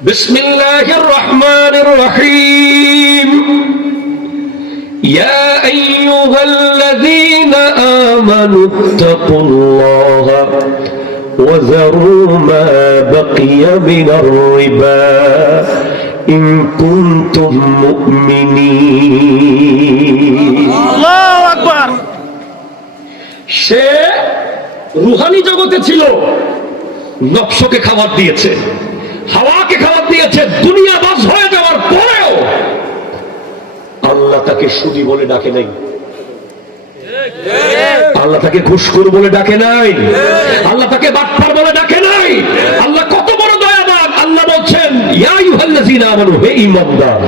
بسم الله الرحمن الرحيم يا أيها الذين آمنوا اتقوا الله وذروا ما بقي من الربا إن كنتم مؤمنين الله أكبر সে Rouhani জগতে ছিল, নফসকে খাবার দিয়েছে, হাওয়াকে খাবার দিয়েছে, দুনিয়াবাজ হয়ে যাওয়ার পরেও আল্লাহ তাকে সুদী বলে ডাকে নাই, আল্লাহ তাকে ঘুষখোর বলে ডাকে নাই, আল্লাহ তাকে বাটপার বলে ডাকে নাই। আল্লাহ কত বড় দয়াবান! আল্লাহ বলছেন ইয়া আইয়ুহাল্লাযীনা আমানু, হে ঈমানদার,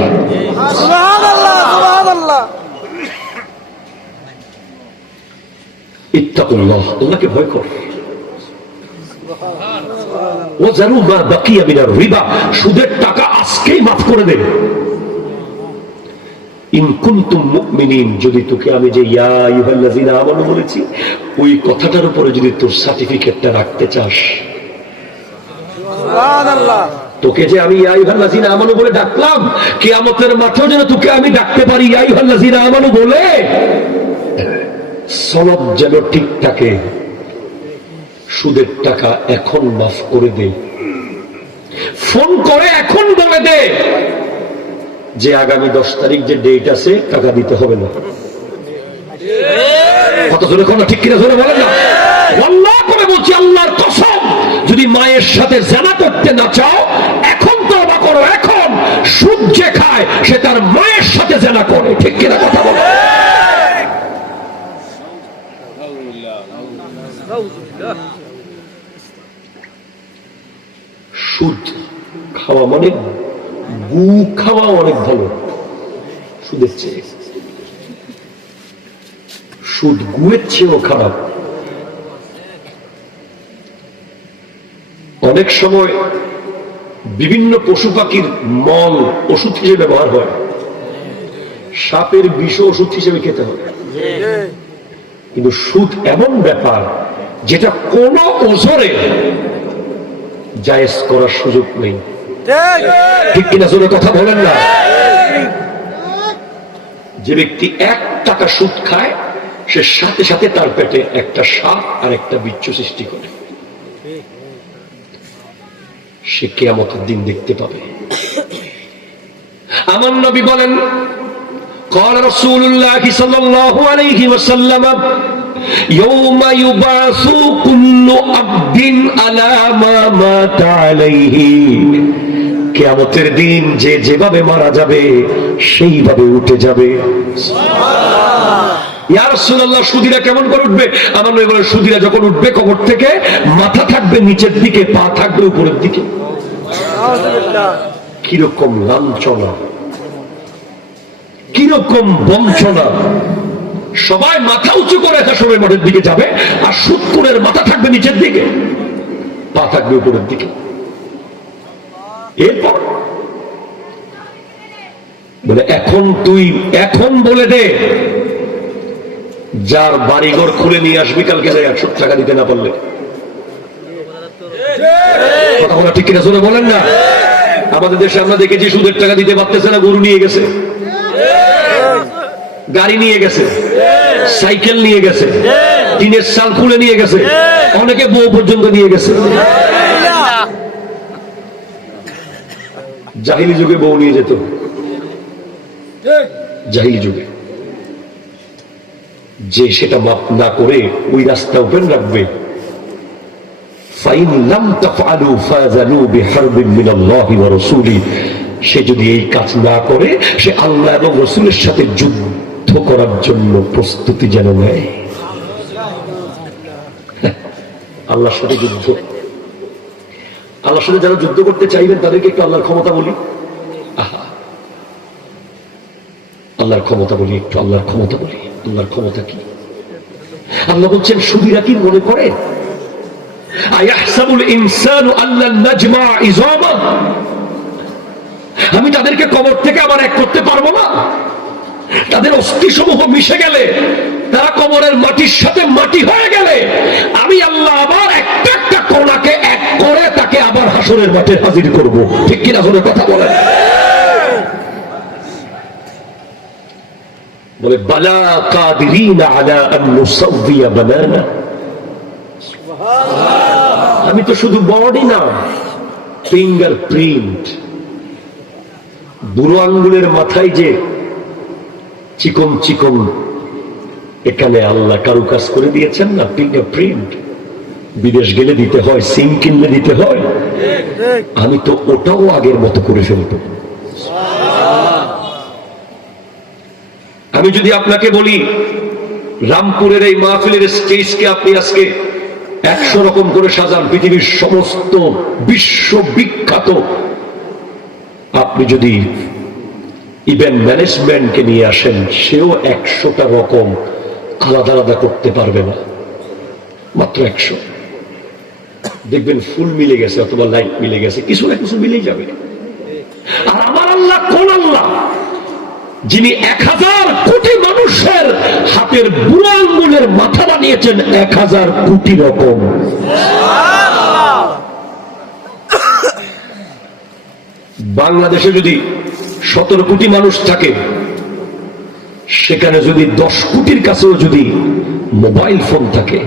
সুবহানাল্লাহ সুবহানাল্লাহ, ইত্তাকুল্লাহ, আল্লাহকে ভয় কর। ওয়াজারু মা বাকিয়া মিনার রিবা, সুদের টাকা আজকেই মাফ করে দেন। ইন কুনতুম মুমিনিন, যদি তোকে আমি যে ইয়া আইয়ুহাল্লাযীনা আমানু বলেছি ওই কথাটার উপরে যদি তোর সার্টিফিকেটটা রাখতে চাস, সুবহানাল্লাহ, তোকে যে আমি ইয়া আইয়ুহাল্লাযীনা আমানু বলে ডাকলাম, কিয়ামতের মাঠেও যেন তোকে আমি ডাকতে পারি ইয়া আইয়ুহাল্লাযীনা আমানু বলে, সনদ যেন ঠিক থাকে। সুদের টাকা এখন মাফ করে দে, ফোন করে এখন বলে দে যে আগামী 10 তারিখ যে ডেট আছে টাকা দিতে হবে না। কত জোরে কোন ঠিক কিনা জোরে বলেন না। আল্লাহ করে বলছি, আল্লাহর কসম, যদি মায়ের সাথে জানা করতে না চাও এখন তওবা করো। এখন সুদ যে খায় সে তার মায়ের সাথে জানা করে, ঠিক কিনা কথা বলো। সুদ খাওয়া মানে গু খাওয়া অনেক ভালো সুদের চেয়ে। সুদ গুয়ের চেয়েও খারাপ। অনেক সময় বিভিন্ন পশু পাখির মল ওষুধ হিসেবে ব্যবহার হয়, সাপের বিষ ওষুধ হিসেবে খেতে হয়। কিন্তু সুদ এমন ব্যাপার যেটা কোন ওজরে জায়েজ করার সুযোগ নেই, ঠিক কিনা জোরে কথা বলেন না। যে ব্যক্তি 1 টাকা সুদ খায় সে সাথে সাথে তার পেটে একটা সাপ আর একটা বিচ্ছু সৃষ্টি করে, সে কিয়ামতের দিন দেখতে পাবে। আমার নবী বলেন, قال رسول الله صلى الله عليه وسلم يوم يبعث كل عبد على ما مات عليه, কিয়ামতের দিন যে যেভাবে মারা যাবে সেইভাবে উঠে যাবে। ইয়া রাসূলুল্লাহ, সুদীরা কেমন করে উঠবে? আমার নবী বলেন, সুদীরা যখন উঠবে কবর থেকে মাথা থাকবে নিচের দিকে, পা থাকবে উপরের দিকে। কিরকম লাঞ্ছনা, কিরকম বঞ্চনা! সবাই মাথা উঁচু করে হাসরের মাঠের দিকে যাবে, আর সুদখোরের মাথা থাকবে নিচের দিকে, পা থাকবে উপরের দিকে। এরপর বলে, এখন তুই এখন বলে দে, যার বাড়িঘর খুলে নিয়ে আসবি কালকে যাই 100 টাকা দিতে না পারলে। কথা বলা ঠিক কিনা জোরে বলেন না। আমাদের দেশে আমরা দেখেছি সুদের টাকা দিতে পারতেছে না, গরু নিয়ে গেছে, গাড়ি নিয়ে গেছে, সাইকেল নিয়ে গেছে, টিনের চাল খুলে নিয়ে গেছে, অনেকে বউ পর্যন্ত নিয়ে গেছে। জাহিলি যুগে বউ নিয়ে যেত, জাহিলি যুগে যে সেটা মাপ না করে ওই রাস্তা ওপেন রাখবে, ফাইন লাম তাফআলু ফাযানু বিহারবিন মিনাল্লাহি ওয়া রাসূলি, সে যদি এই কাজ না করে সে আল্লাহ এবং রাসূলের সাথে যুদ্ধ করার জন্য প্রস্তুতি যেন নেয়। আল্লাহর সাথে যুদ্ধ, আল্লাহর সাথে যারা যুদ্ধ করতে চাইবেন তাদেরকে একটু আল্লাহর ক্ষমতা বলি। আহা, আল্লাহর ক্ষমতা বলি, একটু আল্লাহর ক্ষমতা বলি। আল্লাহর ক্ষমতা কি? আল্লাহ বলছেন, সুদীরা কি মনে করে, আয়াহসাবুল ইনসানু আল্লান নাজমা ইযামা, আমি তাদেরকে কবর থেকে আবার এক করতে পারবো না? তাদের অস্থি সমূহ মিশে গেলে, তারা কবরের মাটির সাথে মাটি হয়ে গেলে আমি আল্লাহ আবার একটা একটা কোনাকে এক করে তাকে আবার হাসর হাসরের মাঠে হাজির করব। ঠিক কিনা হলে কথা বলেন? বলে বালা কাদিরিনা আলা আন নুসাউইয়া বানানা। আমি তো শুধু বডি না, ফিঙ্গার প্রিন্ট, বুড়ো আঙ্গুলের মাথায় যে চিকন চিকন এখানে আল্লাহ কারুকাজ করে দিয়েছেন না, ফিঙ্গার প্রিন্ট, বিদেশ গেলে দিতে হয়, সিম কিনলে দিতে হয়, আমি তো ওটাও আগের মতো করে ফেলবো। আমি যদি আপনাকে বলি রামপুরের এই মাহফিলের স্টেজকে আপনি আজকে 100 রকম করে সাজান, পৃথিবীর সমস্ত বিশ্ববিখ্যাত, আপনি যদি ইভেন্ট ম্যানেজমেন্টকে নিয়ে আসেন, সেও 100টা রকম আলাদা আলাদা করতে পারবে না, মাত্র 100। দেখবেন ফুল মিলে গেছে অথবা লাইট মিলে গেছে, কিছু না কিছু মিলেই যাবে। আর আমার আল্লাহ কোন আল্লাহ? যিনি 1000 কোটি মানুষের হাতের বুড়ো আঙ্গুলের মাথা বানিয়েছেন 1000 কোটি রকম। বাংলাদেশে যদি 17 কোটি মানুষ থাকে, সেখানে যদি 10 কোটির কাছেও যদি মোবাইল ফোন থাকে,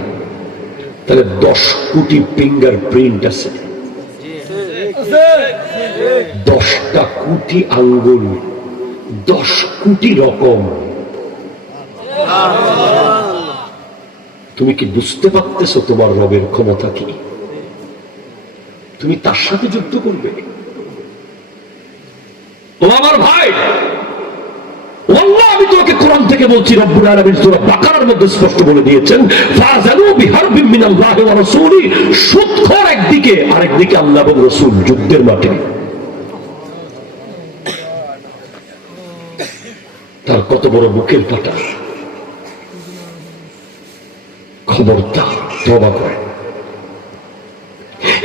তাহলে 10 কোটি ফিঙ্গার প্রিন্ট আছে, 10টা কোটি আঙ্গুল, 10 কোটি রকম। তুমি কি বুঝতে পারতেছো তোমার রবের ক্ষমতা কি? তুমি তার সাথে যুদ্ধ করবে? ও আমার ভাই, আল্লাহ আমি তোমাকে কোরআন থেকে বলছি, রব্বুল আলামিন সূরা বাকারার মধ্যে স্পষ্ট বলে দিয়েছেন, ফাযানু বিহারবিন মিনাল্লাহি ওয়া রাসূলি। সুদখোর একদিকে, আরেকদিকে আল্লাহ এবং রাসূল যুদ্ধের মাঠে। তার কত বড় বুকের পাটা! খবরদার, তওবা করে।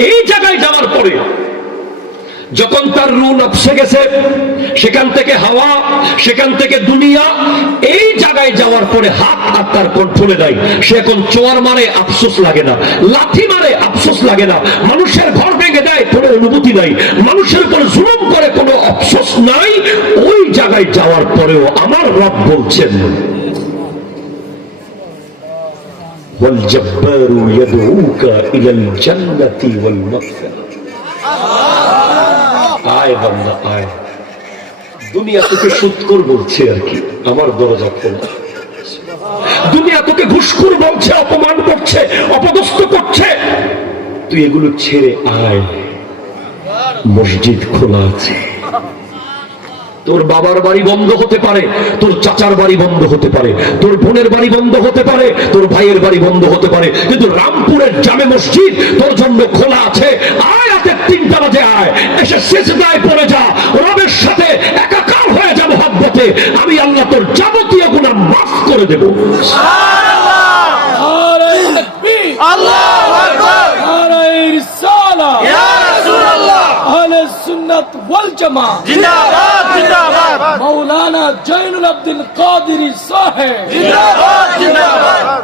এই জায়গায় যাওয়ার পরে যখন তার রূহ নফসে গেছে, সেখান থেকে হাওয়া, সেখান থেকে দুনিয়া, এই জায়গায় যাওয়ার পরে হাত আর তার কন্ট্রোলে নাই। সে এখন চোয়ার মারে, আফসোস লাগে না, লাথি মারে, আফসোস লাগে না, মানুষের ঘর ভেঙে দেয়, কোনো অনুভূতি নাই, মানুষের উপর জুলুম করে, কোনো আফসোস নাই। ওই জায়গায় যাওয়ার পরেও আমার রব বলছেন, ওয়াল জাব্বারু ইয়াদউকা ইলাল জান্নাতি ওয়াল মাগফিরাহ। আয় বান্দা আয়। দুনিয়া তোকে সুদখোর বলছে আর কি, আমার দরজা খোলা। দুনিয়া তোকে ঘুষখোর বলছে, অপমান করছে, অপদস্থ করছে, তুই এগুলো ছেড়ে আয়, মসজিদ খোলা আছে। তোর বাবার বাড়ি বন্ধ হতে পারে, তোর চাচার বাড়ি বন্ধ হতে পারে, তোর বোনের বাড়ি বন্ধ হতে পারে, তোর ভাইয়ের বাড়ি বন্ধ হতে পারে, কিন্তু রামপুরের জামে মসজিদ তোর জন্য খোলা আছে। আয়, রাতে 3টা বাজে আয়, এসে সিজদায় পড়ে যা, রবের সাথে একাকার হয়ে যা মহব্বতে। আমি আল্লাহ তোর যাবতীয় গুনাহ মাফ করে দেব। আল্লাহু আকবার, নারায়ে রিসালাহ, ইয়া রাসূলুল্লাহ, আহলে সুন্নাত ওয়াল জামাত জিন্দাবাদ, জিন্দাবাদ। মাওলানা জয়নুল আব্দুল কাদের সাহেব জিন্দাবাদ, জিন্দাবাদ।